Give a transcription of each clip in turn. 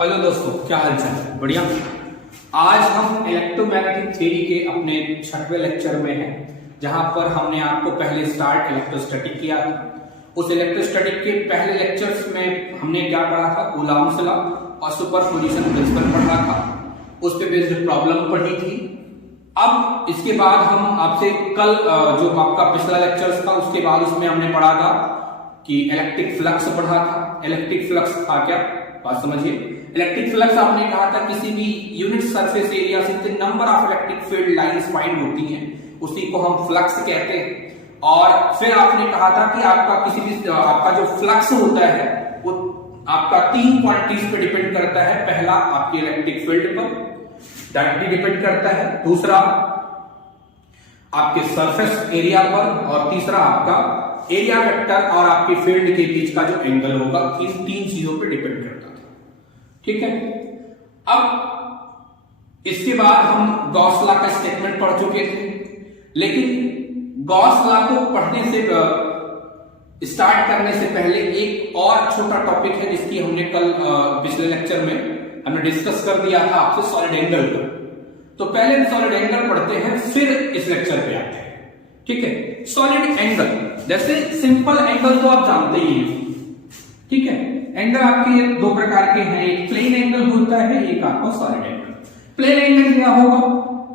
Hello दोस्तों, क्या हाल चाल है? बढ़िया। आज हम इलेक्ट्रोमैग्नेटिक थ्योरी के अपने 6वें लेक्चर में हैं, जहां पर हमने आपको पहले स्टार्ट इलेक्ट्रोस्टैटिक किया था। उस इलेक्ट्रोस्टैटिक के पहले लेक्चर्स में हमने क्या पढ़ा था? कूलॉम्स लॉ और सुपरपोजिशन प्रिंसिपल पढ़ा था, उस पे बेस्ड प्रॉब्लम पढ़ी थी। अब इसके बाद हम आपसे कल जो आपका पिछला लेक्चर था उसके बाद उसमें हमने पढ़ा था कि इलेक्ट्रिक फ्लक्स पढ़ा था। इलेक्ट्रिक फ्लक्स था क्या? बात समझिए। इलेक्ट्रिक फ्लक्स आपने कहा था किसी भी यूनिट सरफेस एरिया से number of electric field lines find होती हैं, उसी को हम फ्लक्स कहते हैं। और फिर आपने कहा था कि आपका किसी भी आपका जो फ्लक्स होता है वो आपका 3 क्वांटिटीज पे डिपेंड करता है। पहला आपके इलेक्ट्रिक फील्ड पर डायरेक्टली डिपेंड करता है, दूसरा आपके सरफेस एरिया पर, और तीसरा आपका एरिया वेक्टर और आपके फील्ड के बीच का जो एंगल होगा, इन 3 चीजों पे डिपेंड करता था। ठीक है। अब इसके बाद हम गॉस लॉ का स्टेटमेंट पढ़ चुके थे, लेकिन गॉस लॉ को पढ़ने से स्टार्ट करने से पहले एक और छोटा टॉपिक है जिसकी हमने कल पिछले लेक्चर में हमने डिस्कस कर दिया था आपसे, सॉलिड एंगल का। तो पहले सॉलिड एंगल पढ़ते हैं, फिर इस लेक्चर पे आते हैं। ठीक है। सॉलिड एंगल, जैसे सिंपल एंगल तो आप जानते ही हैं। ठीक है। एंगल आपके 2 प्रकार के हैं, एक प्लेन एंगल होता है, एक आपका सॉलिड एंगल। प्लेन एंगल क्या होगा?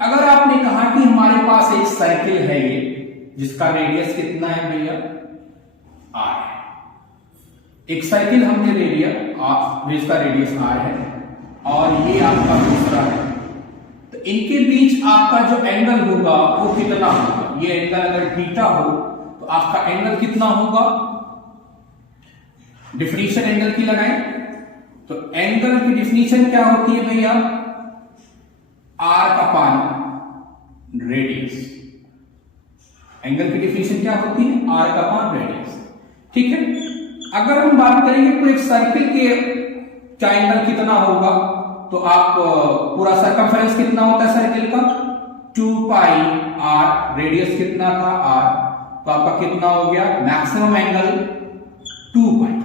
अगर आपने कहा कि हमारे पास एक सर्किल है ये, जिसका रेडियस कितना है भैया? r। एक सर्किल हमने ले लिया जिसका रेडियस r है, और ये आपका दूसरा है। तो इनके बीच आपका जो एंगल होगा वो कितना होगा? ये एंगल अगर थीटा हो तो आपका एंगल कितना होगा? डिफिनीशन एंगल की लगाएं तो एंगल की डिफिनीशन क्या होती है भैया? Arc upon radius. एंगल की डिफिनीशन क्या होती है? Arc upon radius. ठीक है। अगर हम बात करेंगे तो एक सर्किल के का एंगल कितना होगा, तो आप पूरा सर्कमफेरेंस कितना होता है सर्किल का? 2 पाई r। रेडियस कितना था? r। तो आपका कितना हो गया? मैक्सिमम एंगल 2 पाई।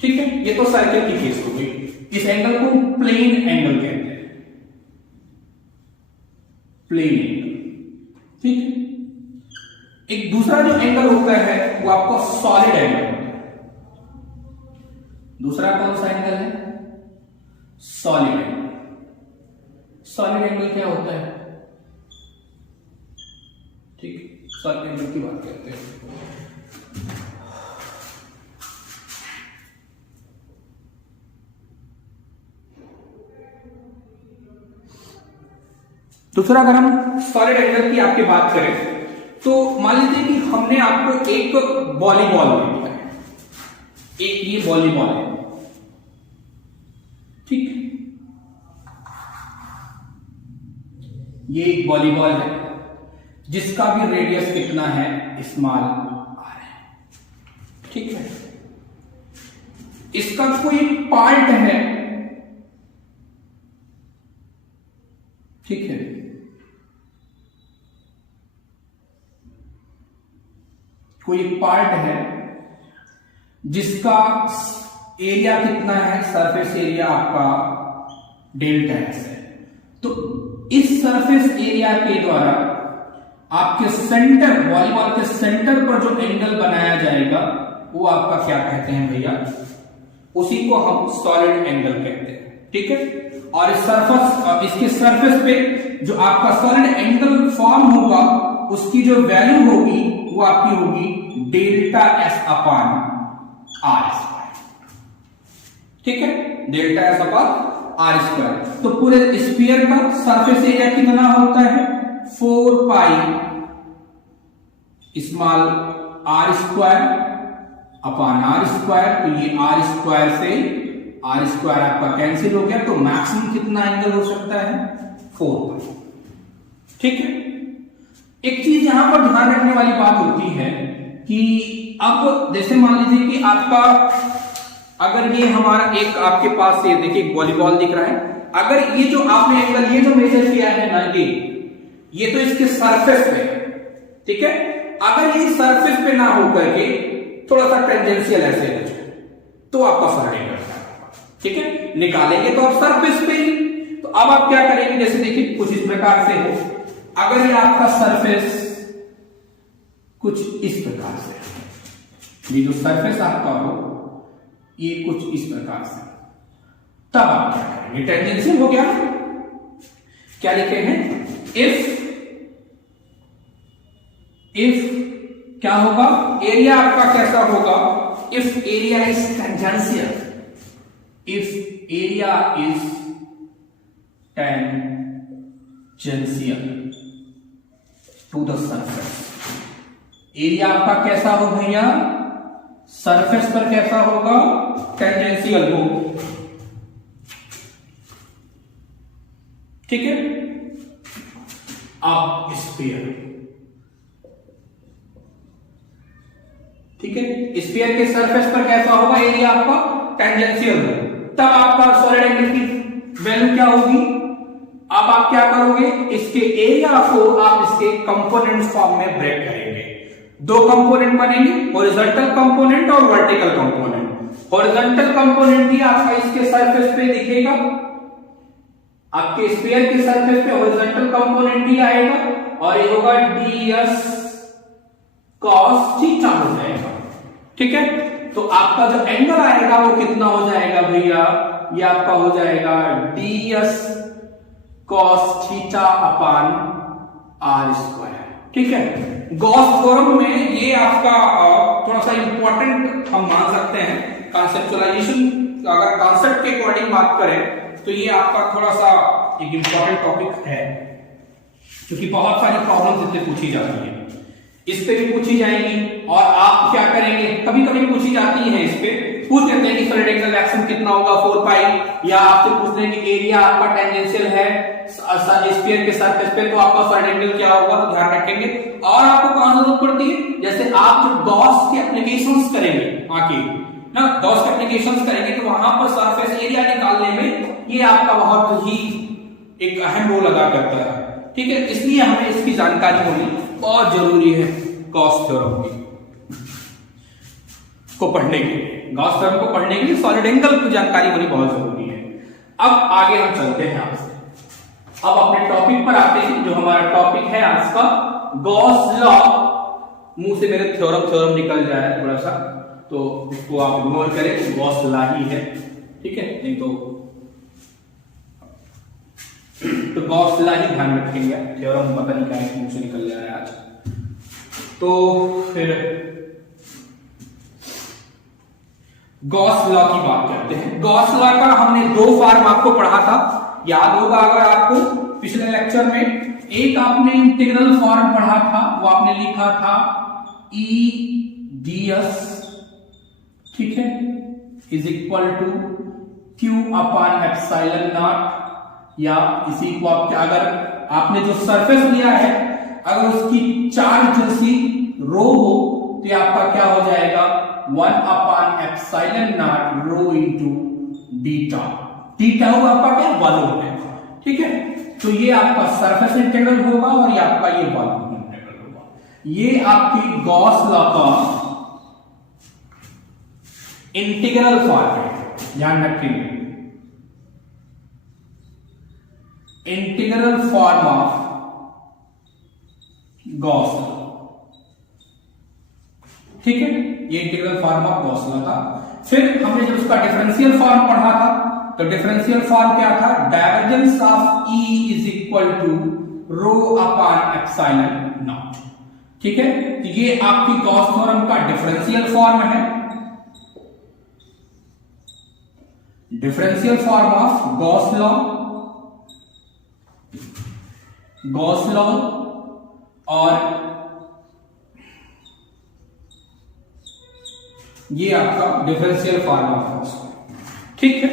ठीक है। ये तो सर्किल की केस हो गई। इस एंगल को प्लेन एंगल कहते हैं, प्लेन एंगल। ठीक है। एक दूसरा जो एंगल होता है वो आपका सॉलिड एंगल होता है। दूसरा कौन सा एंगल है? Solid angle. सॉलिड एंगल क्या होता है? ठीक, सॉलिड एंगल की बात करते हैं। दूसरा, अगर हम सॉलिड एंगल की आपकी बात करें तो मान लीजिए कि हमने आपको एक वॉलीबॉल दे दिया है, एक ये वॉलीबॉल है। ठीक, ये एक वॉलीबॉल है जिसका भी रेडियस कितना है? स्मॉल r है। ठीक है। इसका कोई पार्ट है, ठीक है, कोई पार्ट है जिसका एरिया कितना है? सरफेस एरिया आपका डेल्टा एस है। तो इस सरफेस एरिया के द्वारा आपके सेंटर, वॉलीबॉल के सेंटर पर जो एंगल बनाया जाएगा वो आपका क्या कहते हैं भैया? उसी को हम सॉलिड एंगल कहते हैं। ठीक है। और इस सरफेस, इसके सरफेस पे जो आपका सॉलिड एंगल फॉर्म होगा उसकी जो वैल्यू होगी वो आपकी होगी delta S upon R square. ठीक है। Delta S upon R square. तो पूरे स्फीयर का सरफेस एरिया कितना होता है? 4 pi small R square upon R square. तो ये आर स्क्वायर से आर स्क्वायर आपका कैंसिल हो गया, तो मैक्सिमम कितना एंगल हो सकता है? 4 पाई। ठीक है। एक चीज यहां पर ध्यान रखने वाली बात होती है कि अब जैसे मान लीजिए कि आपका, अगर ये हमारा एक आपके पास से देखिए वॉलीबॉल दिख रहा है, अगर ये जो आपने एंगल ये जो मेजर किया है ना, ये तो इसके सरफेस पे, ठीक है। अगर ये सरफेस पे ना होकर के थोड़ा सा टेंजेंशियल ऐसे तो आपका सॉलिड एंगल ठीक है, निकालेंगे तो आप सरफेस पे ही। तो अब आप क्या करेंगे, जैसे देखिए कुछ इस प्रकार से हो, अगर ये आपका सरफेस कुछ इस प्रकार से, ये जो सरफेस आपका हो ये कुछ इस प्रकार से, तब आप क्या करेंगे, टेंजेंशियल हो गया। क्या लिखे हैं, इफ क्या होगा, एरिया आपका कैसा होगा, if area is tangential, if area is tangential to the surface, area आपका कैसा हो भैया, सरफेस पर कैसा होगा, टेंजेंशियल हो। ठीक है, अब स्फीयर, ठीक है, स्फीयर के सरफेस पर कैसा होगा, एरिया आपका टेंजेंशियल हो, तब आपका सॉलिड एंगल की वैल्यू क्या होगी। अब आप क्या करोगे, इसके एरिया को आप इसके कंपोनेंट्स फॉर्म में ब्रेक करेंगे। दो कंपोनेंट बनेंगे, हॉरिजॉन्टल कंपोनेंट और वर्टिकल कंपोनेंट। हॉरिजॉन्टल कंपोनेंट भी आपका इसके सरफेस पे दिखेगा, आपके स्फीयर के सरफेस पे हॉरिजॉन्टल कंपोनेंट भी आएगा और ये होगा ds cos थीटा हो जाएगा। ठीक है, तो आपका जो एंगल आएगा वो कितना हो जाएगा भैया, ये आपका हो जाएगा ds cos theta upon r square. ठीक है, गॉस थ्योरम में ये आपका थोड़ा सा इंपॉर्टेंट हम मान सकते हैं, कॉन्सेप्चुअलाइजेशन अगर कॉन्सेप्ट के अकॉर्डिंग बात करें तो ये आपका थोड़ा सा एक इंपॉर्टेंट टॉपिक है, क्योंकि बहुत सारी प्रॉब्लम्स इससे पूछी जाती है, इस पे भी पूछी जाएंगी। और आप क्या करेंगे, कभी कभी पूछी जाती है, इस पे पूछ लेते हैं कि सॉलिड एंगल एक्शन कितना होगा 4 पाई, या आपसे पूछ लें कि एरिया आपका टेंजेंशियल है स्फीयर के सरफेस पे, तो आपका सॉलिड एंगल क्या होगा, तो ध्यान रखेंगे। और आपको कहां जरूरत पड़ती है, जैसे आप जब गॉस के एप्लीकेशंस करेंगे, आके ना गॉस के एप्लीकेशंस करेंगे तो वहां पर सरफेस एरिया निकालने में ये आपका बहुत ही एक अहम रोल अदा करता है। ठीक है, इसलिए हमें इसकी जानकारी होनी बहुत जरूरी है, गॉस थ्योरम को पढ़ने के लिए, गॉस थ्योरम को पढ़ने के लिए सॉलिड एंगल की जानकारी होनी बहुत जरूरी है। अब आगे हम चलते हैं आपसे, अब अपने टॉपिक पर आते हैं, जो हमारा टॉपिक है आज का गॉस लॉ। मुंह से मेरे थ्योरम निकल जाए थोड़ा सा, तो इसको आप इग्नोर करें, गॉस लॉ ही है। ठीक है, नहीं तो गॉस लॉ ही ध्यान रखेंगे, थ्योरम पता नहीं क्या मुंह से निकल जा रहा है आज। तो फिर गॉस लॉ की बात करते हैं। गॉस लॉ का हमने 2 फॉर्म आपको पढ़ा था, याद होगा अगर आपको पिछले लेक्चर में। एक आपने इंटीग्रल फॉर्म पढ़ा था, वो आपने लिखा था E ds, ठीक है, is equal to Q upon epsilon naught, या इसी को आप अगर आपने जो सरफेस लिया है अगर उसकी चार्ज जैसी रो हो तो ये आपका क्या हो जाएगा 1 upon epsilon naught rho into beta. Beta हुआ आपका क्या, वॉल्यूम है। ठीक है, तो ये आपका सरफेस इंटीग्रल होगा और ये आपका ये वॉल्यूम इंटीग्रल होगा। ये आपकी गॉस लॉ का इंटीग्रल फॉर्म है, ध्यान रखेंगे, integral form of Gauss law. ठीक है, ये integral form of Gauss law था। फिर हमने जब उसका डिफरेंशियल फॉर्म पढ़ा था, तो डिफरेंशियल फॉर्म क्या था, divergence of E is equal to rho upon epsilon naught. ठीक है, तो ये आपकी गॉस थ्योरम का डिफरेंशियल फॉर्म है, differential form of Gauss law, Gauss law. और ये आपका differential form of Gauss law. ठीक है,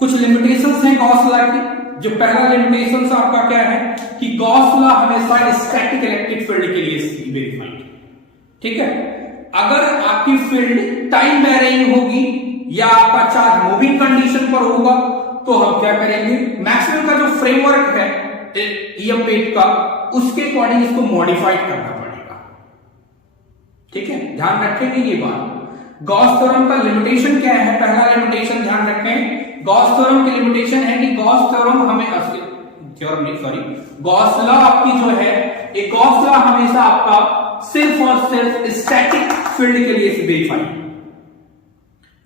कुछ लिमिटेशंस हैं गॉस लॉ की। जो पहला लिमिटेशंस आपका क्या है कि गॉस लॉ हमेशा स्टैटिक इलेक्ट्रिक फील्ड के लिए वेरीफाइड। ठीक है, अगर आपकी फील्ड टाइम वेरिंग होगी या आपका चार्ज मूविंग कंडीशन पर होगा तो हम क्या करेंगे, मैक्सवेल का जो फ्रेमवर्क है EM8 का, उसके अकॉर्डिंग इसको मॉडिफाइड करना पड़ेगा। ठीक है, ध्यान रखेंगे ये बात। गॉस थ्योरम का लिमिटेशन क्या है? पहला लिमिटेशन ध्यान रखें, गॉस थ्योरम की लिमिटेशन है कि गॉस थ्योरम हमें गॉस लॉ आपकी जो है, एक गॉस लॉ हमेशा आपका सिर्फ और सिर्फ स्टैटिक फील्ड के लिए वेरीफाई,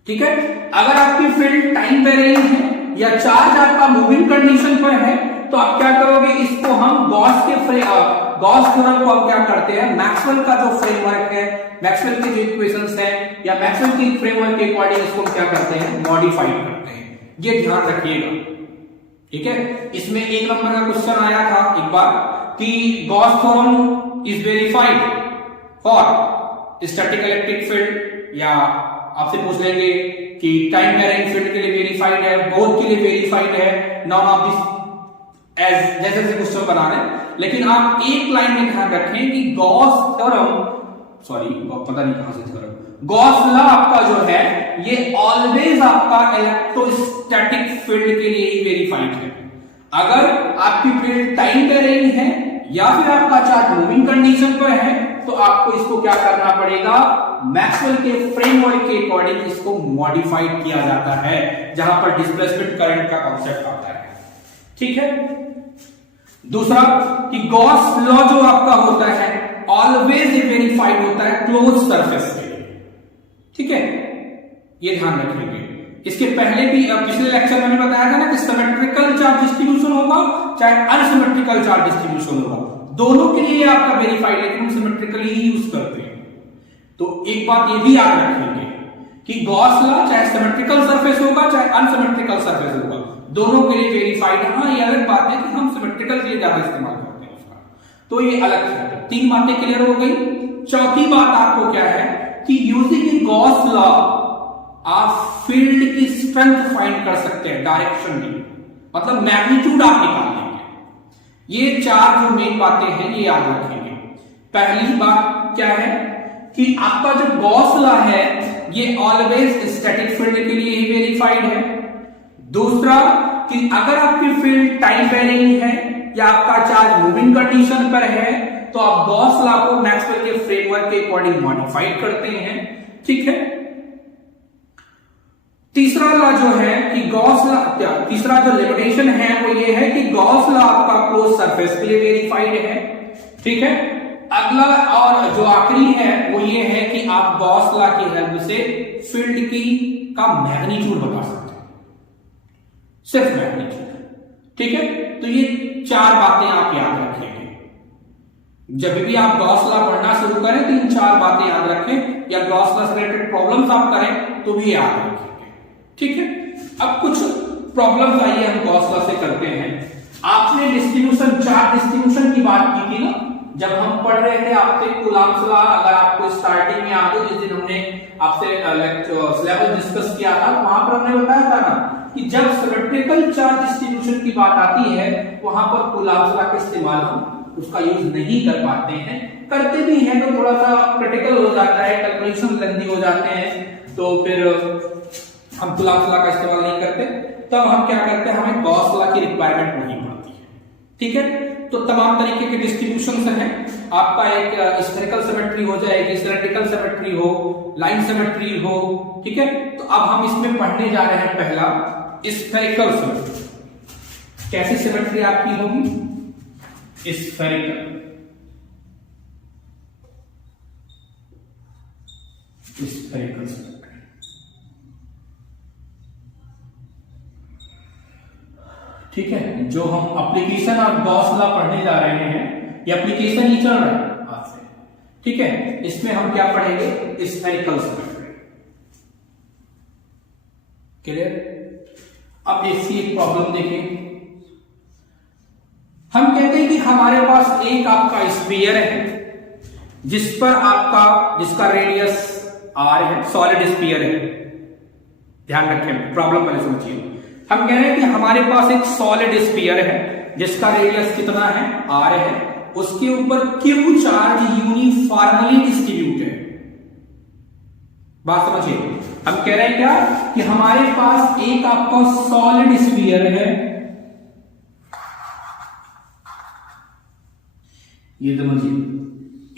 ठीक है। अगर आपकी फील्ड टाइम वेरिंग है या चार्ज आपका मूविंग कंडीशन पर है तो आप क्या करोगे, इसको हम गॉस थ्योरम को हम क्या करते हैं, मैक्सवेल का जो फ्रेमवर्क है, मैक्सवेल के जो इक्वेशंस है या मैक्सवेल की फ्रेमवर्क के अकॉर्डिंग इसको क्या करते हैं, मॉडिफाई करते हैं। ये ध्यान रखिएगा, ठीक है। इसमें 1 नंबर का क्वेश्चन आया था एक बार कि Gauss theorem is verified for static electric field, या आपसे पूछ लेंगे कि टाइम वेरिंग फील्ड के लिए वेरीफाइड है, बोथ के लिए वेरीफाइड है, नॉन ऑफ दिस एज जैसे जैसे क्वेश्चन बना रहे हैं। लेकिन आप एक लाइन में ध्यान रखें कि गॉस थ्योरम, पता नहीं कहां से थ्योरम, गॉस लॉ आपका जो है ये ऑलवेज आपका इलेक्ट्रोस्टैटिक फील्ड के लिए ही वेरीफाइड है। अगर आपकी फील्ड टाइम वेरिंग है या फिर आपका चार्ज मूविंग कंडीशन पर है तो आपको इसको क्या करना पड़ेगा, मैक्सवेल के फ्रेमवर्क के अकॉर्डिंग इसको मॉडिफाइड किया जाता है, जहां पर डिस्प्लेसमेंट करंट का कॉन्सेप्ट आता है, ठीक है। दूसरा कि गॉस लॉ जो आपका होता है ऑलवेज वेरीफाइड होता है क्लोज सरफेस से, ठीक है, ये ध्यान रखेंगे। इसके पहले भी पिछले लेक्चर में मैंने बताया था ना कि सिमेट्रिकल चार्ज डिस्ट्रीब्यूशन होगा चाहे अनसिमेट्रिकल चार्ज डिस्ट्रीब्यूशन होगा, दोनों के लिए आपका वेरीफाइड है, हम सिमेट्रिकली ही यूज करते हैं। तो एक बात ये भी याद रखेंगे कि गॉस लॉ चाहे सिमेट्रिकल सरफेस होगा चाहे अनसिमेट्रिकल सरफेस होगा, दोनों के लिए वेरीफाइड है। हाँ, ये अलग बात है कि हम सिमेट्रिकल के लिए ज्यादा इस्तेमाल करते हैं उसका, तो ये अलग है। 3 बातें क्लियर हो गई। चौथी बात आपको क्या है कि यूजिंग गॉस लॉ आप फील्ड की स्ट्रेंथ फाइंड कर सकते हैं डायरेक्शन में, मतलब मैग्नीट्यूड आप निकाल लेंगे। ये 4 जो मेन बातें हैं ये याद रखेंगे। पहली बात क्या है कि आपका जो गॉस लॉ है ये ऑलवेज स्टैटिक फील्ड के लिए ही वेरीफाइड है। दूसरा कि अगर आपकी फील्ड टाइम वेरिंग है या आपका चार्ज मूविंग कंडीशन पर है तो आप गॉस लॉ को मैक्सवेल के फ्रेमवर्क के अकॉर्डिंग मॉडिफाइड करते हैं, ठीक है। तीसरा लॉ जो है कि गॉस लॉ, तीसरा जो लिमिटेशन है वो ये है कि गॉस लॉ आपका क्लोज सरफेस के लिए वेरीफाइड है, ठीक है। अगला और जो आखिरी है वो ये है कि आप गॉस लॉ की हेल्प से फील्ड की का मैग्नीट्यूड बता सकते हैं, सिर्फ मैग्नीट्यूड, ठीक है। तो ये 4 बातें आप याद रखेंगे जब भी आप गॉस लॉ पढ़ना शुरू करें, तो इन 4 बातें याद रखें, या गॉस लॉ से रिलेटेड प्रॉब्लम्स आप करें तो भी याद रखेंगे, ठीक है। अब कुछ प्रॉब्लम्स आइए हम गॉस लॉ से करते हैं। आपने डिस्ट्रीब्यूशन, चार्ज डिस्ट्रीब्यूशन की बात की थी ना जब हम पढ़ रहे थे आपसे कूलॉम्स लॉ, अगर आपको स्टार्टिंग में याद हो जिस दिन हमने आपसे सिलेबस डिस्कस किया था, वहां पर हमने बताया था ना कि जब सिमेट्रिकल चार्ज डिस्ट्रीब्यूशन की बात आती है वहां पर कूलॉम्स लॉ का इस्तेमाल हम उसका यूज नहीं कर पाते हैं, करते भी हैं तो थोड़ा सा क्रिटिकल हो जाता है, कैलकुलेशन लेंथी हो जाते हैं, तो फिर हम कूलॉम्स लॉ का इस्तेमाल नहीं करते। तब हम क्या करते हैं, हमें गॉस लॉ की रिक्वायरमेंट नहीं पड़ती है, ठीक है। तो तमाम तरीके के डिस्ट्रीब्यूशन हैं, आपका एक स्फेरिकल सिमेट्री हो जाएगी, सिलेंड्रिकल सिमेट्री हो, लाइन सिमेट्री हो, ठीक है। तो अब हम इसमें पढ़ने जा रहे हैं पहला स्फेरिकल सिमेट्री। कैसी सिमेट्री आपकी होगी, स्फेरिकल, स्फेरिकल सिमेट्री, ठीक है। जो हम एप्लीकेशन ऑफ गॉस लॉ पढ़ने जा रहे हैं, ये एप्लीकेशन ही चल रहा है आज से, ठीक है। इसमें हम क्या पढ़ेंगे, स्फेरिकल सिमेट्री, क्लियर। अब इसकी एक प्रॉब्लम देखें। हम कहते हैं कि हमारे पास एक आपका स्फीयर है जिस पर आपका, जिसका रेडियस r है, सॉलिड स्फीयर है। ध्यान रखें, प्रॉब्लम पहले समझिए। हम कह रहे हैं कि हमारे पास एक सॉलिड स्फीयर है जिसका रेडियस कितना है, r है, उसके ऊपर q चार्ज यूनिफॉर्मली डिस्ट्रीब्यूट है। बात समझिए, हम कह रहे हैं क्या कि हमारे पास एक आपका सॉलिड स्फीयर है, ये समझिए,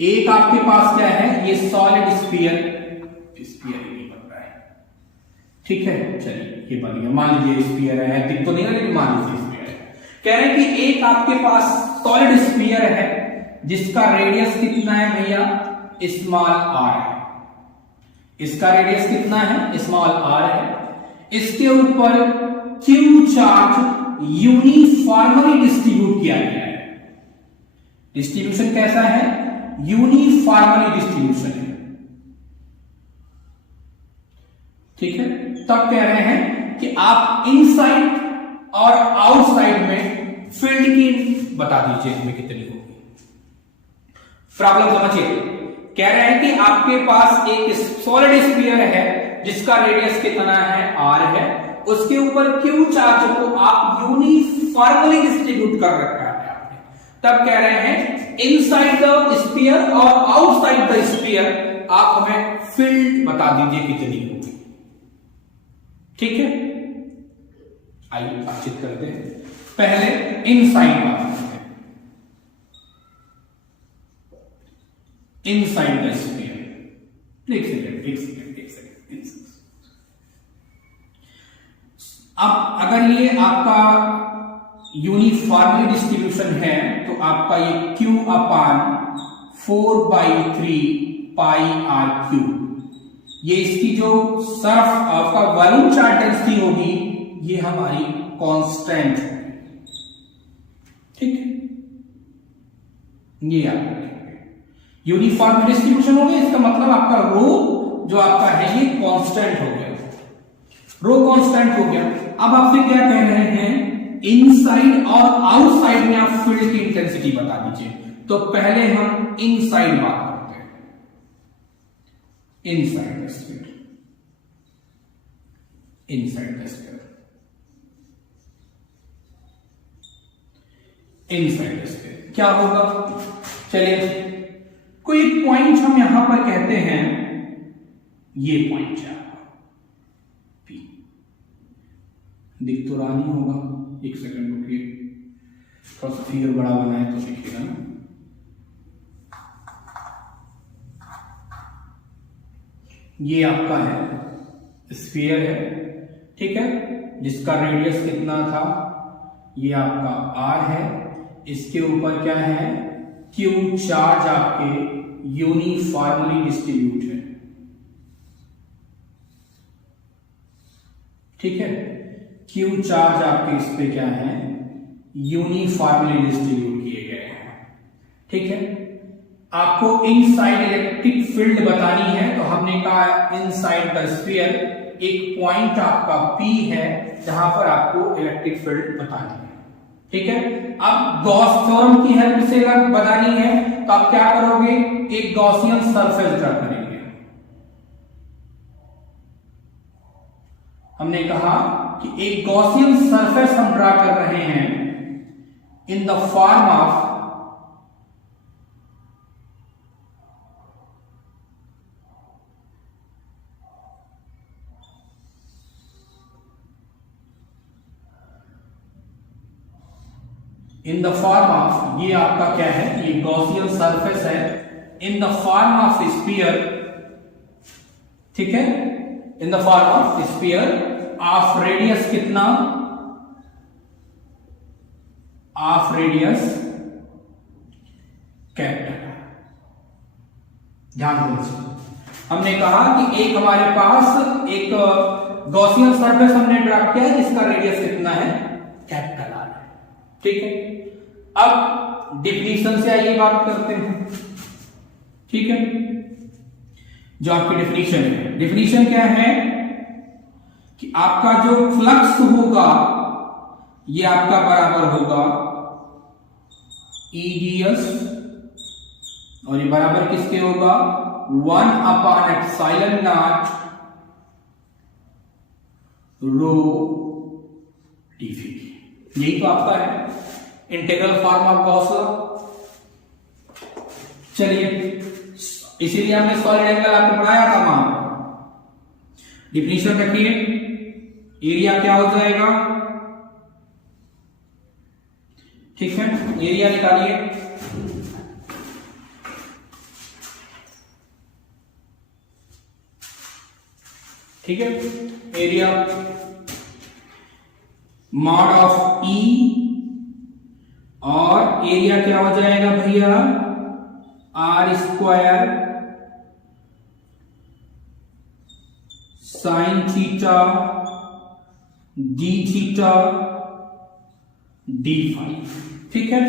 एक आपके पास क्या है, ये सॉलिड स्फीयर, स्फीयर ठीक है, चलिए ये बन गया। मान लीजिए स्फीयर है, दिख तो नहीं रहा लेकिन मान लीजिए स्फीयर है। कह रहे हैं कि एक आपके पास सॉलिड स्फीयर है जिसका रेडियस कितना है भैया, स्मॉल आर है। इसका रेडियस कितना है, स्मॉल आर है। इसके ऊपर क्यू चार्ज यूनिफॉर्मली डिस्ट्रीब्यूट किया गया है। डिस्ट्रीब्यूशन कैसा है, यूनिफॉर्मली डिस्ट्रीब्यूशन है। ठीक है, तब कह रहे हैं कि आप इनसाइड और आउटसाइड में फील्ड की बता दीजिए इसमें कितनी होगी। प्रॉब्लम समझिए, कह रहे हैं कि आपके पास एक सॉलिड स्फीयर है जिसका रेडियस कितना है, आर है। उसके ऊपर क्यू चार्ज को आप यूनिफॉर्मली डिस्ट्रीब्यूट कर रखा है आपने। तब कह रहे हैं इनसाइड द स्फीयर और आउटसाइड द स्फीयर आप हमें फील्ड बता दीजिए कितनी होगी। ठीक है, आइए बातचीत करते हैं। पहले इनसाइड बात करते हैं, इनसाइड द स्फीयर। एक सेकेंड। अब अगर ये आपका यूनिफॉर्मली डिस्ट्रीब्यूशन है तो आपका ये Q upon 4/3 pi R cube, ये इसकी जो सर्फ आपका वॉल्यूम चार्ज डेंसिटी होगी ये हमारी कांस्टेंट होगी। ठीक है, ये आप यूनिफॉर्म डिस्ट्रीब्यूशन हो गया, इसका मतलब आपका रो जो आपका है ये कांस्टेंट हो गया, रो कांस्टेंट हो गया। अब आपसे क्या कह रहे हैं, इनसाइड और आउटसाइड में आप फील्ड की इंटेंसिटी बता दीजिए। तो पहले हम इनसाइड बात करते हैं, inside the sphere, inside the sphere, inside the sphere क्या होगा। चलिए कोई पॉइंट हम यहां पर कहते हैं, ये पॉइंट है P, दिख तो रहा नहीं होगा, एक सेकंड रुकिए, थोड़ा सा फिगर बड़ा बनाए तो दिखेगा ना। ये आपका है स्फीयर है, ठीक है, जिसका रेडियस कितना था, ये आपका R है। इसके ऊपर क्या है, Q चार्ज आपके यूनिफॉर्मली डिस्ट्रीब्यूट है। ठीक है, Q चार्ज आपके इस पे क्या है, यूनिफॉर्मली डिस्ट्रीब्यूट किए गए हैं। ठीक है, आपको इनसाइड इलेक्ट्रिक फील्ड बतानी है तो हमने कहा इनसाइड द स्फीयर एक पॉइंट आपका P है जहां पर आपको इलेक्ट्रिक फील्ड बतानी है। ठीक है, अब गॉस थ्योरम की हेल्प से अगर बतानी है तो आप क्या करोगे, एक गॉसियन सरफेस ड्रा करेंगे। हमने कहा कि एक गॉसियन सरफेस हम ड्रा कर रहे हैं इन द फॉर्म ऑफ ये आपका क्या है, ये गॉसियन सरफेस है in the form of sphere. ठीक है, in the form of sphere of radius कितना, ऑफ रेडियस कैपिटल। ध्यान दीजिए, हमने कहा कि एक हमारे पास एक गॉसियन सरफेस हमने ड्रा किया है जिसका रेडियस कितना है, कैपिटल आर है। ठीक है, अब डिफिनीशन से आइए बात करते हैं। ठीक है, जो आपकी डिफिनीशन है, डिफिनीशन क्या है कि आपका जो फ्लक्स होगा ये आपका बराबर होगा ईडीएस, और ये बराबर किसके होगा, 1/ε0 रो डीवी। यही तो आपका है integral form of Gauss law. चलिए, इसीलिए हमने सॉलिड एंगल आपको पढ़ाया था वहां। डिफिनीशन रखिए, एरिया क्या हो जाएगा, ठीक है, एरिया निकालिए। ठीक है, एरिया मॉड ऑफ ई, और एरिया क्या हो जाएगा भैया, R square sine theta D theta D phi. ठीक है,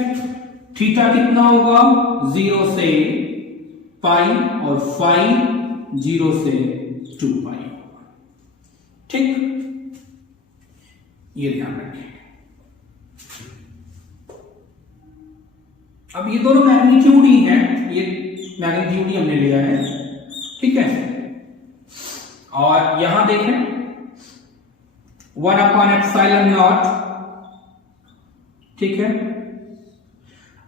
थीटा कितना होगा, 0 से पाई, और फाइव 0 से 2 पाई होगा। ठीक, ये ध्यान रखें। अब ये दोनों मैग्नीट्यूड ही हैं, ये मैग्नीट्यूड ही हमने लिया है। ठीक है, और यहां देखें 1/ε0। ठीक है,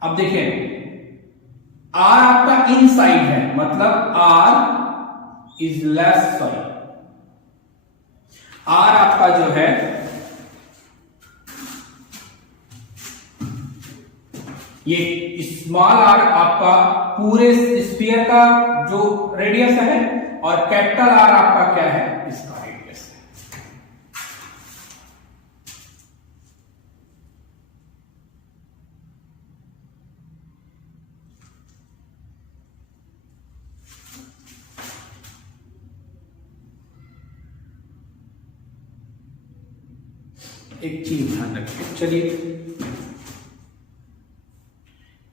अब देखें आर आपका इनसाइड है, मतलब R is less side. R आपका जो है ये स्मॉल आर आपका पूरे स्फीयर का जो रेडियस है, और कैपिटल आर आपका क्या है, इसका रेडियस है। एक चीज ध्यान रखें, चलिए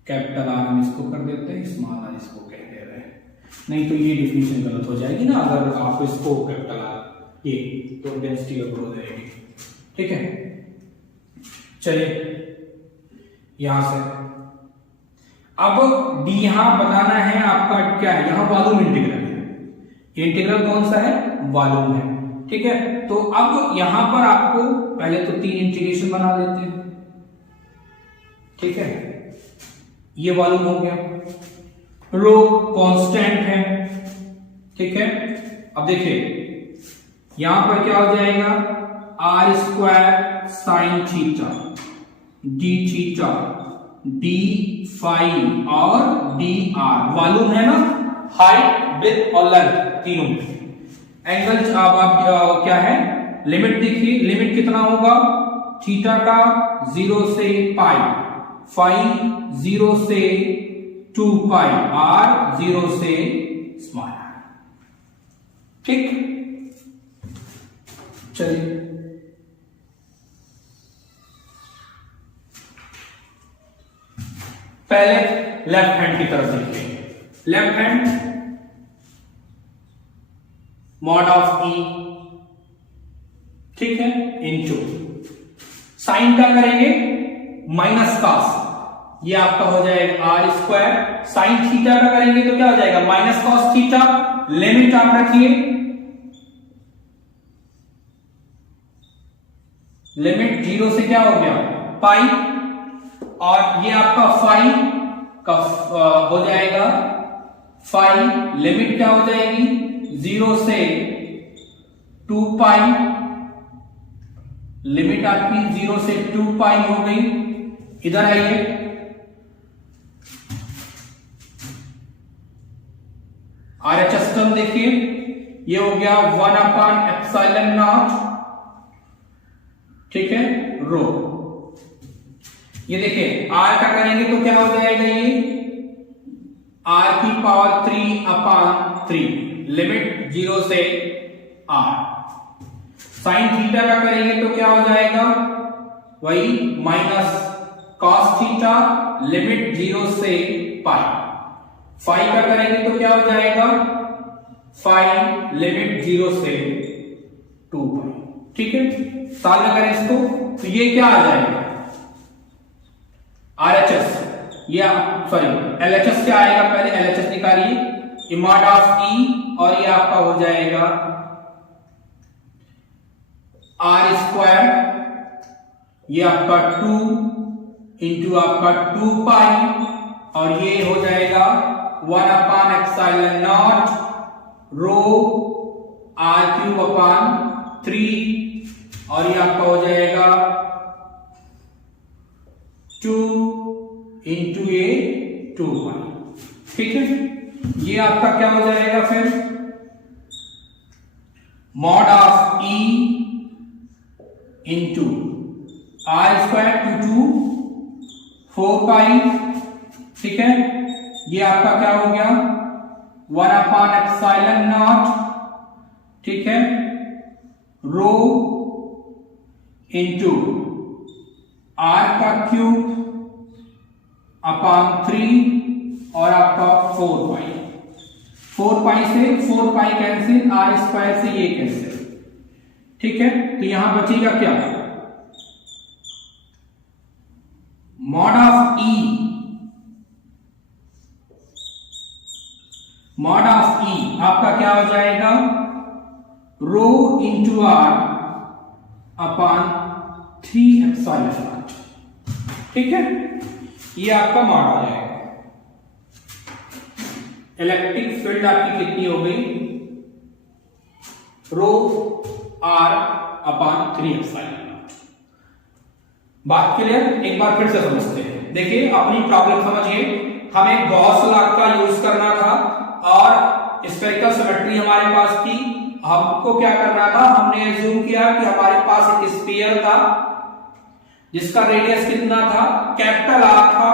कैपिटल आर हम इसको कर देते हैं, स्मॉल आर इसको कह दे रहे हैं, नहीं तो ये डिफिनीशन गलत हो जाएगी ना अगर आप इसको कैपिटल आर ये, तो डेंसिटी ऑफ ग्रोथ रहेगी। ठीक है, चलिए यहां से अब डी यहां बताना है आपका क्या है, यहां वॉल्यूम इंटीग्रल है। इंटीग्रल कौन सा है, वॉल्यूम है। ठीक है, तो अब यहां पर आपको पहले तो 3 इंटीग्रेशन बना देते हैं। ठीक है, ये वॉल्यूम हो गया, रो कांस्टेंट है। ठीक है, अब देखिए यहां पर क्या हो जाएगा, R square sine theta D theta D phi और डी आर, वॉल्यूम है ना, हाइट विड्थ और लेंथ तीनों। एंगल अब आप क्या है, लिमिट देखिए, लिमिट कितना होगा, थीटा का 0 से पाई, फाइव 0 से 2 पाई, आर 0 से स्मॉल आर। ठीक, चलिए पहले लेफ्ट हैंड की तरफ देखेंगे। लेफ्ट हैंड मॉड ऑफ ई, ठीक है, इनटू साइन का करेंगे माइनस कॉस, ये आपका हो जाएगा आर स्क्वायर, साइन थीटा का करेंगे तो क्या हो जाएगा, माइनस कॉस थीटा। लिमिट आप रखिए, लिमिट 0 से क्या हो गया, पाई, और ये आपका फाइव का हो जाएगा फाइव, लिमिट क्या हो जाएगी 0 से 2 पाई, लिमिट आपकी 0 से 2 पाई हो गई। इधर आइए, आरएचएस टर्म देखिए, ये हो गया 1/ε0। ठीक है, रो। ये देखिए आर का करेंगे तो क्या हो जाएगा, ये आर की पावर 3/3, लिमिट 0 से आर। साइन थीटा का करेंगे तो क्या हो जाएगा, वही माइनस कॉस थीटा, लिमिट 0 से पाई। फाइव का करेंगे तो क्या हो जाएगा, फाइव, लिमिट 0 से 2 पाई। ठीक है, सॉल्व करें इसको तो ये क्या आ जाएगा, आरएचएस, या सॉरी एलएचएस क्या आएगा, पहले एलएचएस निकालिए, इमॉड ऑफ ई, और ये आपका हो जाएगा आर स्क्वायर, ये आपका 2 इंटू आपका 2 पाई, और ये हो जाएगा 1/ε0 रो आर क्यूब अपान 3, और ये आपका हो जाएगा 2 इंटू ये 2 पाई। ठीक है, ये आपका क्या हो जाएगा, फिर mod of E into R square to 4 pi, ठीक है। ये आपका क्या हो गया 1/एप्सिलॉन नॉट, ठीक है, रो इंटू आर का क्यूब अपॉन 3 और आपका 4 पाई। 4 पाई से 4 पाई कैंसिल, आर स्क्वायर से ये कैंसिल, ठीक है। तो यहां बचेगा क्या mod of E, mod of E आपका क्या हो जाएगा rho into r upon 3 epsilon naught, ठीक है। ये आपका मॉड आ जाएगा। इलेक्ट्रिक फील्ड आपकी कितनी हो गई रो आर अपॉन 3 एप्सिलॉन नॉट। बात क्लियर? एक बार फिर से समझते हैं। देखिए अपनी प्रॉब्लम समझिए, हमें गॉस लॉ का यूज करना था और स्फेरिकल सिमेट्री हमारे पास थी। हमको क्या करना था, हमने एज्यूम किया कि हमारे पास एक स्फीयर था जिसका रेडियस कितना था कैपिटल आर था,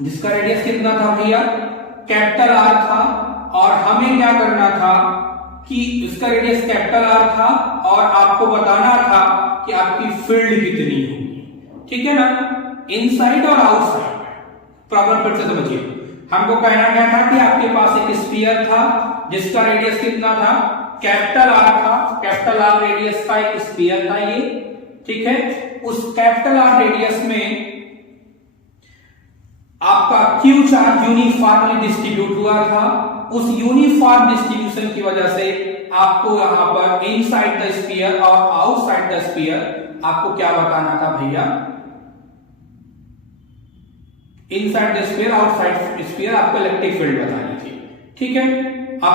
जिसका रेडियस कितना था भैया कैपिटल आर था। और हमें क्या करना था कि इसका रेडियस कैपिटल आर था और आपको बताना था कि आपकी फील्ड कितनी होगी, ठीक है ना, इनसाइड और आउटसाइड। प्रॉब्लम फिर से समझिए, हमको कहना क्या था कि आपके पास एक स्फीयर था जिसका रेडियस कितना था कैपिटल आर था, कैपिटल आर रेडियस का एक स्फीयर था ये, ठीक है। उस कैपिटल आर रेडियस में आपका क्यू चार्ज यूनिफॉर्मली डिस्ट्रीब्यूट हुआ था। उस यूनिफॉर्म डिस्ट्रीब्यूशन की वजह से आपको यहां पर इनसाइड द स्फीयर और आउटसाइड द स्फीयर आपको क्या बताना था भैया, inside the sphere outside sphere आपको इलेक्ट्रिक फील्ड बतानी थी, ठीक है। अब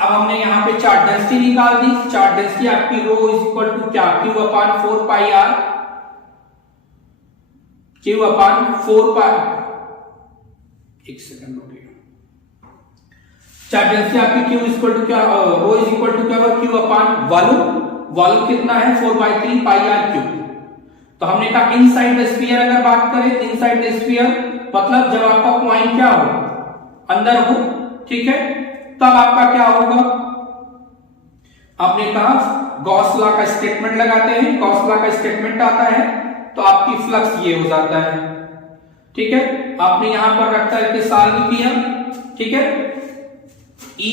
हमने यहां पे चार्ज डेंसिटी निकाल दी। चार्ज डेंसिटी आपकी रो इज इक्वल टू क्या Q upon 4 pi R, Q upon 4 pi, एक सेकंड हो गया। चार्ज डेंसिटी आपकी क्यू इक्वल टू क्या रो इज इक्वल टू क्या होगा क्यू अपॉन वॉल्यूम। वॉल्यूम कितना है 4/3 पाई आर क्यूब। तो हमने कहा इनसाइड द स्फीयर अगर बात करें, इनसाइड द स्फीयर मतलब जब आपका पॉइंट क्या हो अंदर हो, ठीक है, तब आपका क्या होगा, आपने कहा गॉस लॉ का स्टेटमेंट लगाते हैं। गॉस लॉ का स्टेटमेंट आता है तो आपकी फ्लक्स ये हो जाता है, ठीक है। आपने यहां पर रखता है कि सॉल्व किया, ठीक है। ई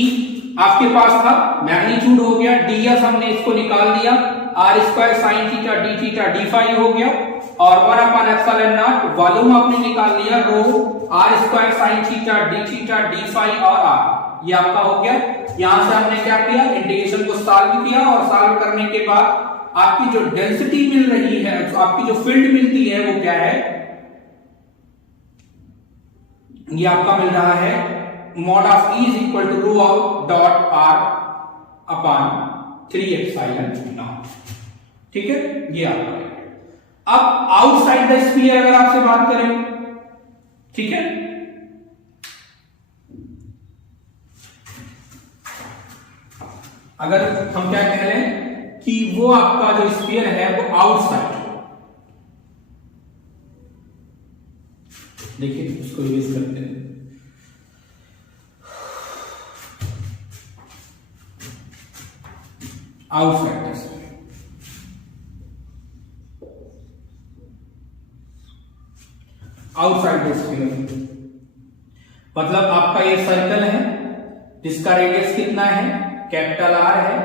आपके पास था मैग्नीट्यूड हो गया, डीएस हमने इसको निकाल दिया, r square sine theta D theta d phi हो गया, और 1/एप्सिलॉन नॉट वॉल्यूम आपने निकाल लिया rho r square sine theta d phi और आर, ये आपका हो गया। यहां से हमने क्या किया, इंटीग्रेशन को सॉल्व किया और सॉल्व करने के बाद आपकी जो डेंसिटी मिल रही है, तो आपकी जो फील्ड मिलती है वो क्या है, ये आपका मिल रहा है mod of E is equal to rho out dot R upon 3 epsilon naught, ठीक है। ये आपका अब आउटसाइड द स्फीयर अगर आपसे बात करें, ठीक है, अगर हम क्या कह रहे हैं कि वो आपका जो स्फीयर है वो आउटसाइड, देखिए उसको यूज करते हैं। Outside the sphere, outside the sphere मतलब आपका ये सर्कल है जिसका रेडियस कितना है कैपिटल आर है।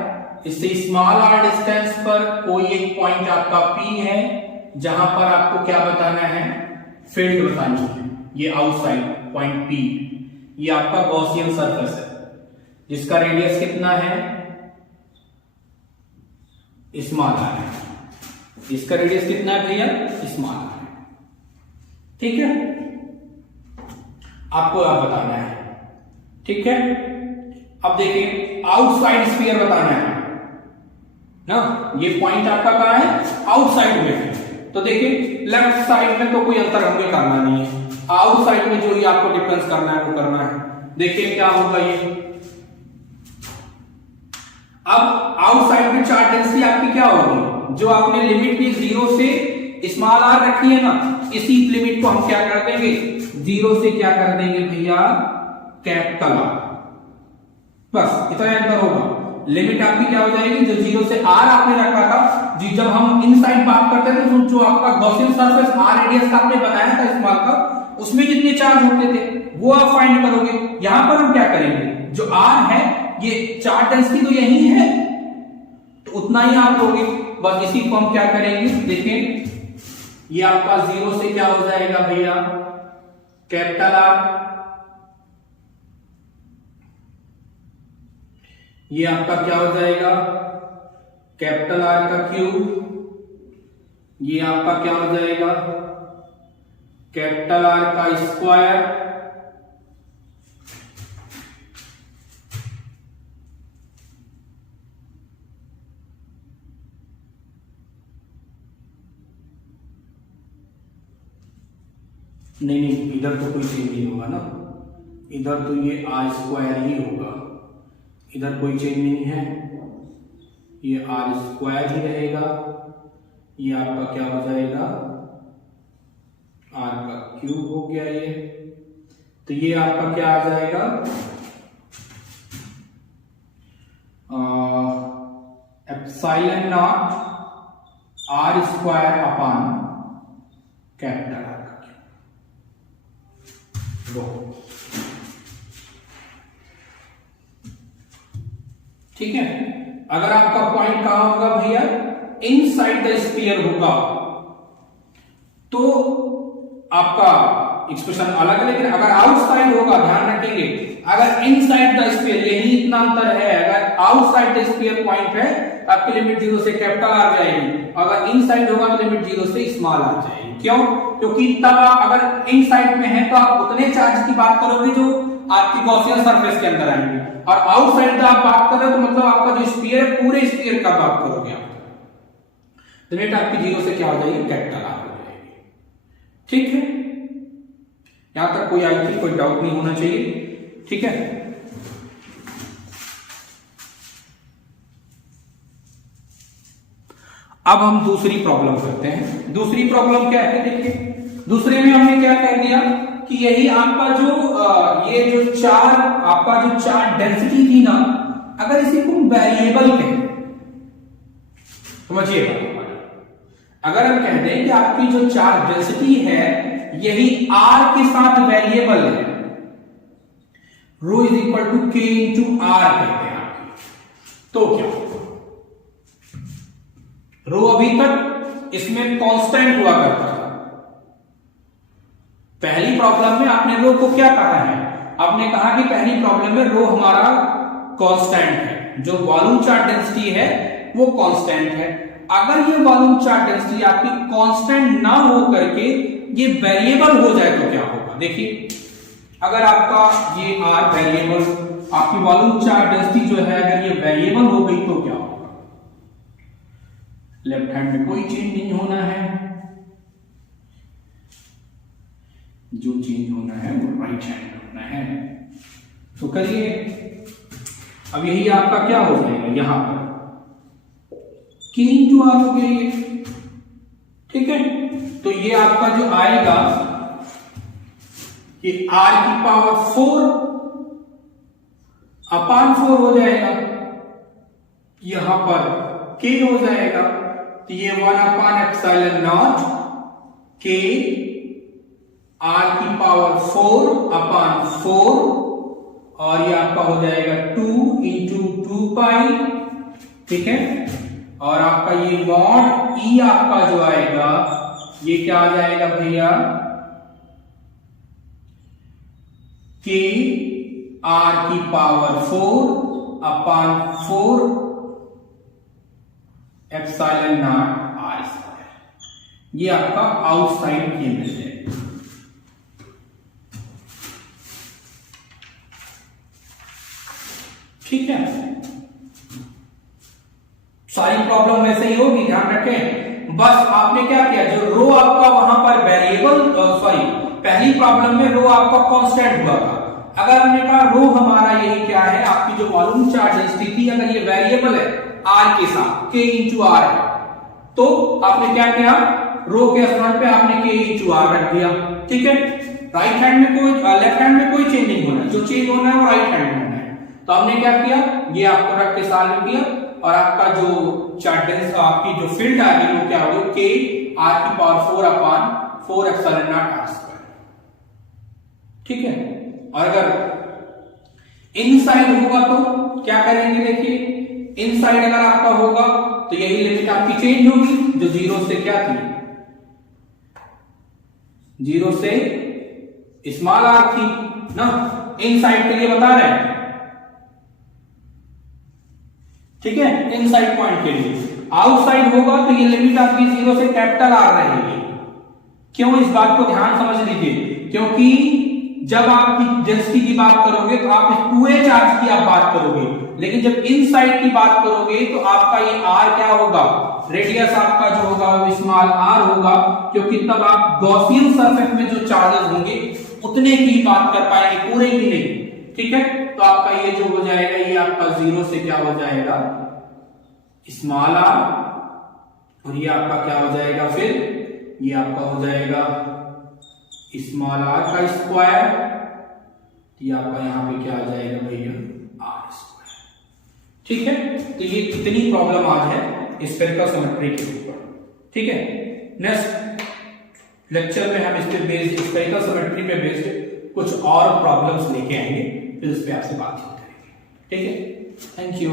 इससे स्मॉल आर डिस्टेंस पर कोई एक पॉइंट आपका पी है जहां पर आपको क्या बताना है, फील्ड बतानी है। ये आउटसाइड पॉइंट पी, ये आपका गॉसियन सरफेस है जिसका रेडियस कितना है स्मॉल आर है। इसका रेडियस कितना है भैया? स्मॉल आर है। ठीक है, आपको आप बताना है। ठीक है, अब देखिए आउटसाइड स्फीयर बताना है ना। ये पॉइंट आपका कहां है? आउटसाइड में है। तो देखिए लेफ्ट साइड में तो कोई अंतर हमें करना नहीं है, आउटसाइड में जो ही आपको डिफरेंस करना है वो करना है। देखिए क्या होगा ये। अब आउटसाइड में चार्ज डेंसिटी आपकी क्या होगी? जो आपने लिमिट की 0 से स्मॉल आर रखी है ना, इसी लिमिट को हम क्या कर देंगे? 0 से क्या कर देंगे भैया? Capital R. बस इतना अंतर होगा। लिमिट आपकी क्या हो जाएगी? जो 0 से r आपने रखा था जी, जब हम इनसाइड बात करते थे तो जो आपका गॉसियन सरफेस r रेडियस का आपने बनाया था स्मॉल का, उसमें जितने चार्ज होते थे वो आप फाइंड करोगे। यहां पर हम क्या करेंगे? जो r है, ये चार्ज डेंसिटी तो यही है, तो उतना ही आप लोगे। बस इसी को हम क्या करेंगे? देखें, ये आपका 0 से क्या हो जाएगा भैया? Capital R. ये आपका क्या हो जाएगा? कैपिटल आर का क्यूब। ये आपका क्या हो जाएगा? कैपिटल आर का स्क्वायर। नहीं, इधर तो कोई चेंज नहीं होगा ना, इधर तो ये आर स्क्वायर ही होगा, इधर कोई चेंज नहीं है, ये आर स्क्वायर ही रहेगा। ये आपका क्या हो जाएगा? आर का क्यूब हो गया ये। तो ये आपका क्या आ जाएगा? Epsilon naught R square upon capital R का क्यूब। ठीक है, अगर आपका पॉइंट कहां होगा भैया? इनसाइड द स्फीयर होगा तो आपका एक्सप्रेशन अलग है, लेकिन अगर आउटसाइड होगा, ध्यान रखेंगे, अगर इनसाइड द स्फीयर, यही इतना अंतर है, अगर आउटसाइड द स्फीयर पॉइंट है आपकी लिमिट 0 से कैपिटल आ जाएगी, अगर इनसाइड होगा तो लिमिट 0 से स्मॉल आ जाएगी। क्यों? क्योंकि तब आप अगर इनसाइड में है तो आप उतने चार्ज की बात करोगे जो आपकी गॉसियन सरफेस के अंदर आएंगे, और आउटसाइड का आप बात कर रहे हो तो मतलब आपका जो स्फीयर है पूरे स्फीयर का बात करोगे आप, लिमिट आपकी 0 से क्या हो जाएगी? कैपिटल आर हो जाएगी। ठीक है, यहां तक कोई आई थी, कोई डाउट नहीं होना चाहिए। ठीक है, अब हम दूसरी प्रॉब्लम करते हैं। दूसरी प्रॉब्लम क्या है? देखिए, दूसरे में हमने क्या कह दिया कि यही आपका जो ये जो चार आपका जो चार्ज डेंसिटी थी ना, अगर इसी को वेरिएबल कहें, समझिएगा, अगर हम कहते हैं कि आपकी जो चार्ज डेंसिटी है यही r के साथ वेरिएबल है, rho is equal to k into r कहते हैं आपकी, तो क्या रो अभी तक इसमें कांस्टेंट हुआ करता था। पहली प्रॉब्लम में आपने रो को क्या कहा है? आपने कहा कि पहली प्रॉब्लम में रो हमारा कांस्टेंट है, जो वॉल्यूम चार्ज डेंसिटी है वो कांस्टेंट है। अगर ये वॉल्यूम चार्ज डेंसिटी आपकी कांस्टेंट ना हो करके ये वेरिएबल हो जाए तो क्या होगा? देखिए, अगर आपका ये आर वेरिएबल, आपकी वॉल्यूम चार्ज डेंसिटी जो है अगर ये वेरिएबल हो गई तो क्या होगा? लेफ्ट हैंड में कोई चेंज नहीं होना है, जो चेंज होना है वो राइट हैंड में होना है। तो करिए, अब यही आपका क्या हो जाएगा? यहां पर k इंटू आर हो गया ये। ठीक है, तो ये आपका जो आएगा ये r की पावर 4 अपान 4 हो जाएगा, यहां पर k हो जाएगा, तो ये 1 अपान एप्सिलॉन नॉट k r की पावर 4 अपान 4, और ये आपका हो जाएगा 2 इंटू 2 पाई। ठीक है, और आपका ये मॉड e आपका जो आएगा ये क्या आ जाएगा भैया? k r की power 4 upon 4 epsilon naught R square. ये आपका आउटसाइड केंद्र है। ठीक है, सारी प्रॉब्लम वैसे ही होगी, ध्यान रखें। बस आपने क्या किया, जो रो आपका वहां पर वेरिएबल, पहली प्रॉब्लम में रो आपका कांस्टेंट हुआ था। अगर हमने कहा रो हमारा यही क्या है, आपकी जो वॉल्यूम चार्ज डेंसिटी थी, अगर ये वेरिएबल है आर के साथ, के इंटू आर है, तो आपने क्या किया, रो के स्थान पे आपने के इंटू आर रख दिया। ठीक है, राइट हैंड में कोई, लेफ्ट हैंड में कोई चेंज नहीं होना है, जो चेंज होना है वो राइट हैंड में होना है। तो हमने क्या किया, ये आपको रख के सॉल्व किया, और आपका जो चार्ज डेंसिटी, आपकी जो फील्ड आ गई वो क्या हो गई, के आर की power 4 upon 4 epsilon naught R square. ठीक है, और अगर इनसाइड होगा तो क्या करेंगे, देखिए इनसाइड अगर आपका होगा तो यही लिमिट आपकी चेंज होगी, जो 0 से क्या थी, 0 से स्मॉल आर थी ना, इनसाइड के लिए बता रहे हैं। ठीक है, इनसाइड पॉइंट के लिए। आउटसाइड होगा तो ये लिमिट आपकी 0 से कैपिटल आर रहेगी। क्यों, इस बात को ध्यान समझ लीजिए, क्योंकि जब आप डेंसिटी की बात करोगे तो आप इस पूरे चार्ज की आप बात करोगे, लेकिन जब इनसाइड की बात करोगे तो आपका ये आर क्या होगा, रेडियस आपका जो होगा वो स्मॉल आर होगा, क्योंकि तब आप गॉसियन सरफेस में जो चार्जेस होंगे उतने की बात कर पाएंगे, पूरे की नहीं। ठीक है, तो आपका ये जो हो जाएगा, ये आपका 0 से क्या हो जाएगा, स्मॉल आर, और ये आपका क्या हो जाएगा, फिर ये आपका हो जाएगा स्मॉल आर का स्क्वायर, ये आपका यहां पे क्या आ जाएगा भैया, आर स्क्वायर। ठीक है, तो ये कितनी प्रॉब्लम आज है स्फेरिकल सिमेट्री के ऊपर। ठीक है, नेक्स्ट लेक्चर में हम इस पे बेस्ड, स्फेरिकल सिमेट्री पे बेस्ड कुछ और प्रॉब्लम्स लेके आएंगे, फिर उस पे आपसे बातचीत करेंगे। ठीक है, थैंक यू।